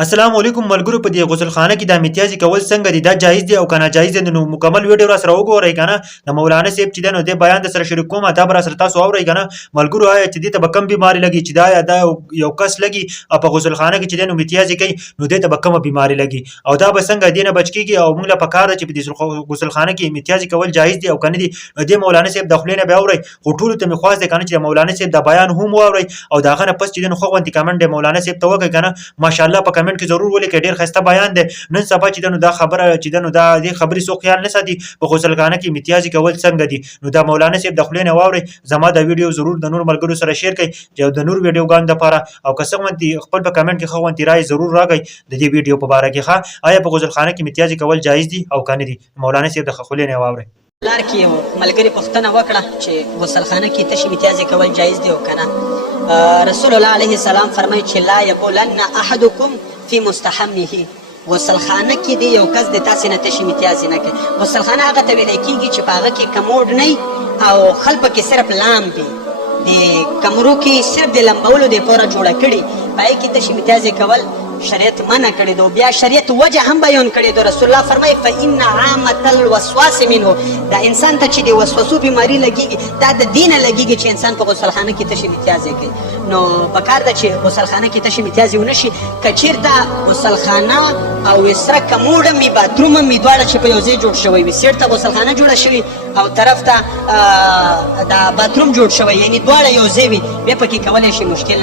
السلام علیکم ملګرو په دې غسلخانه کې د امتیازي کول څنګه دي دا جایز دي او کنه جایز دي نو مکمل ویډیو را سره وګورئ کنه د مولانا صاحب چې د بیان د سره شریک کوم دا بر سره تاسو اورئ کنه ملګرو آیا چې دې ته به کم بیماری لګي چې دا یو کس لګي او په غسلخانه کې چې د امتیازي کوي نو دې ته به کم بیماری لګي او دا به څنګه دینه بچ کیږي او موږ له پکاره چې په دې غسلخانه کې امتیازي کول جایز دي او کنه دي د مولانا صاحب د خلینو به اورئ ټول ته میخواست کنه چې مولانا صاحب د بیان هم اورئ او دا غنه پس چې د خو غونتی کمنټ د مولانا صاحب ته وکړئ کنه ماشاءالله په کمنټ کې ضرور ولیکئ ډیر خسته بیان دی نن سبا چې دنو دا خبره چې دنو دا د خبرې سو خیال نه ساتي په غسلخانه کې امتیازي کول څنګه دي نو دا مولانا صاحب د خلینو واوري زما د ویډیو ضرور د نور ملګرو سره شیر کړئ چې د نور ویډیوګان د لپاره او که څنګه ونتي خپل په کمنټ کې خو ونتي رائے ضرور راکړئ د دې ویډیو په اړه کې ښه آیا په غسلخانه کې امتیازي کول جایز دي او کنه دي مولانا صاحب د خلینو واوري لار کې یو ملګری پوښتنه وکړه چې غسلخانه کې تش امتیازي کول جایز دی او کنه رسول الله علیه السلام فرمایي چې لا یبولن احدکم فی مستحمه غسلخانه کې دی یو کس د تاسې نه تش امتیازي نه کوي غسلخانه هغه ته ویلی کېږي چې په هغه کې کموډ نه او خل پکې صرف لامب وي د کمرو کې صرف د لمبولو دپاره جوړه کړي په هغې کې تش امتیازي کول شریعت منع کړی دو بیا شریعت وجه هم بیان کړی دو رسول الله فرمایي فإن عامة الوسواس منه دا انسان ته چې د وسوسو بیماري لګېږي دا د دینه لګېږي چې انسان په غسلخانه کې تش امتیازي کوي نو پکار ده چې غسلخانه کې تش امتیازي ونه شي که چېرته غسلخانه او سره کموډ هم وي باتروم هم وي دواړه چې په یو ځای جوړ شوی وي سیټ ته غسلخانه جوړه شوي او طرف ته دا باتروم جوړ شوی یعنې دواړه یو ځای وي بیا پکې کولی شي مشکل